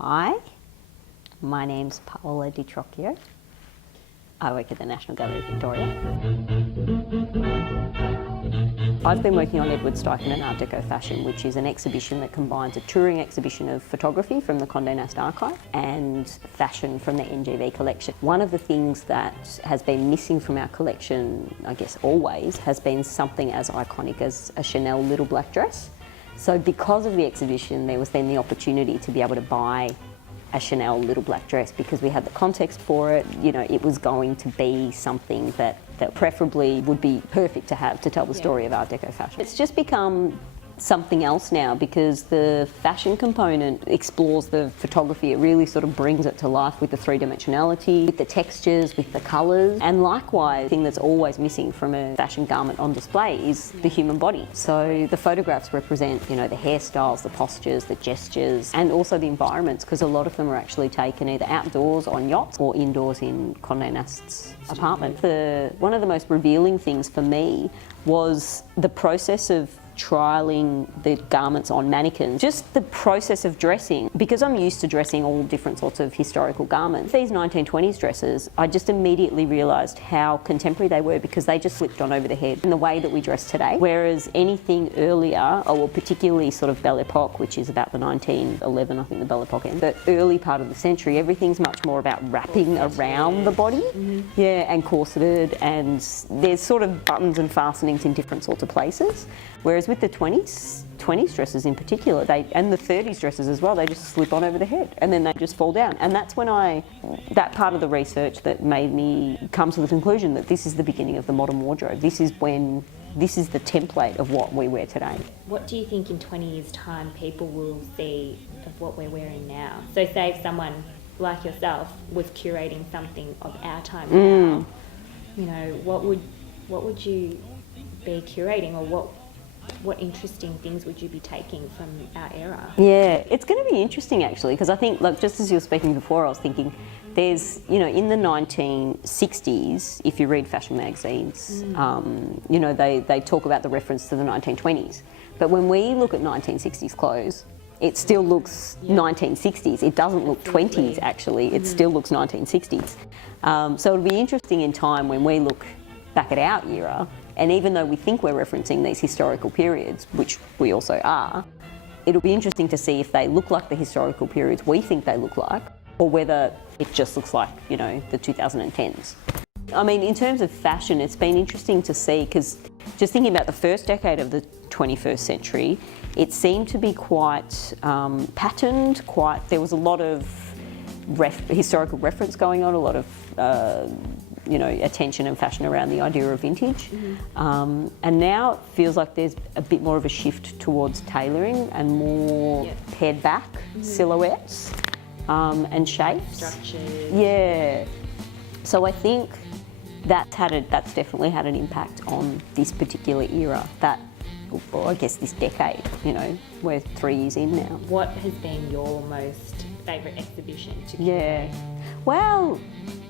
Hi, my name's Poala Di Trocchio. I work at the National Gallery of Victoria. I've been working on Edward Steichen and Art Deco fashion, which is an exhibition that combines a touring exhibition of photography from the Condé Nast archive and fashion from the NGV collection. One of the things that has been missing from our collection, I guess always, has been something as iconic as a Chanel little black dress. So because of the exhibition, there was then the opportunity to be able to buy a Chanel little black dress because we had the context for it. You know, it was going to be something that preferably would be perfect to have to tell the story of Art Deco fashion. It's just become something else now because the fashion component explores the photography. It really sort of brings it to life with the three-dimensionality, with the textures, with the colours. And likewise, the thing that's always missing from a fashion garment on display is the human body. So the photographs represent, you know, the hairstyles, the postures, the gestures, and also the environments, because a lot of them are actually taken either outdoors on yachts or indoors in Condé Nast's apartment. One of the most revealing things for me was the process of trialling the garments on mannequins, just the process of dressing. Because I'm used to dressing all different sorts of historical garments, these 1920s dresses, I just immediately realised how contemporary they were because they just slipped on over the head in the way that we dress today. Whereas anything earlier, or particularly sort of Belle Epoque, which is about the 1911, I think the Belle Epoque ends, the early part of the century, everything's much more about wrapping around the body, and corseted, and there's sort of buttons and fastenings in different sorts of places. Whereas with the 20s dresses in particular, and the 30s dresses as well, they just slip on over the head and then they just fall down. And that's when that part of the research that made me come to the conclusion that this is the beginning of the modern wardrobe. This is the template of what we wear today. What do you think in 20 years' time people will see of what we're wearing now? So say if someone like yourself was curating something of our time now, you know, what would you be curating, or what interesting things would you be taking from our era? Yeah, it's going to be interesting actually, because I think, like, just as you were speaking before, I was thinking there's, you know, in the 1960s, if you read fashion magazines, you know, they talk about the reference to the 1920s. But when we look at 1960s clothes, it still looks 1960s. It doesn't look 20s actually, it still looks 1960s. So it'll be interesting in time when we look back at our era, and even though we think we're referencing these historical periods, which we also are, it'll be interesting to see if they look like the historical periods we think they look like, or whether it just looks like, you know, the 2010s. I mean, in terms of fashion, it's been interesting to see, because just thinking about the first decade of the 21st century, it seemed to be quite patterned, there was a lot of historical reference going on, a lot of you know, attention and fashion around the idea of vintage. And now it feels like there's a bit more of a shift towards tailoring and more pared back silhouettes and shapes. Structures. Yeah. So I think that's definitely had an impact on this particular era, or I guess this decade, you know, we're 3 years in now. What has been your most favourite exhibition to curate? Well,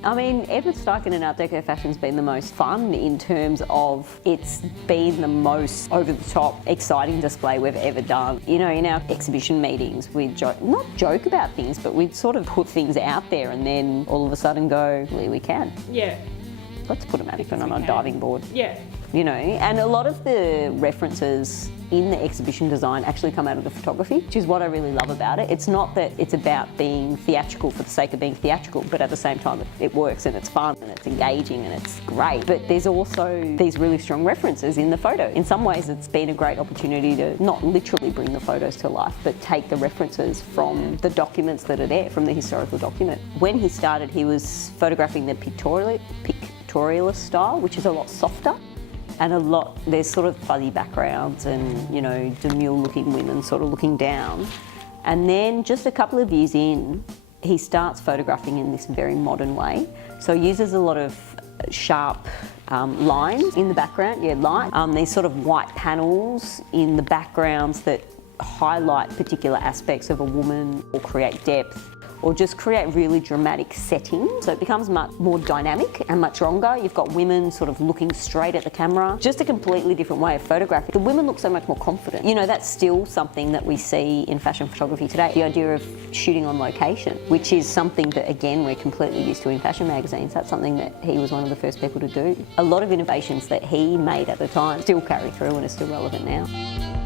I mean, Edward Steichen and Art Deco fashion's been the most fun in terms of it's been the most over-the-top, exciting display we've ever done. You know, in our exhibition meetings, we'd not joke about things, but we'd sort of put things out there and then all of a sudden go, well, we can. Yeah. Let's put a mannequin on a diving board. Yeah. You know, and a lot of the references in the exhibition design actually come out of the photography, which is what I really love about it. It's not that it's about being theatrical for the sake of being theatrical, but at the same time it works and it's fun and it's engaging and it's great. But there's also these really strong references in the photo. In some ways it's been a great opportunity to not literally bring the photos to life, but take the references from the documents that are there, from the historical document. When he started, he was photographing the pictorialist style, which is a lot softer. And there's sort of fuzzy backgrounds and, you know, demure looking women sort of looking down. And then just a couple of years in, he starts photographing in this very modern way. So he uses a lot of sharp lines in the background, light. These sort of white panels in the backgrounds that highlight particular aspects of a woman or create depth, or just create really dramatic settings. So it becomes much more dynamic and much stronger. You've got women sort of looking straight at the camera. Just a completely different way of photographing. The women look so much more confident. You know, that's still something that we see in fashion photography today. The idea of shooting on location, which is something that, again, we're completely used to in fashion magazines. That's something that he was one of the first people to do. A lot of innovations that he made at the time still carry through and are still relevant now.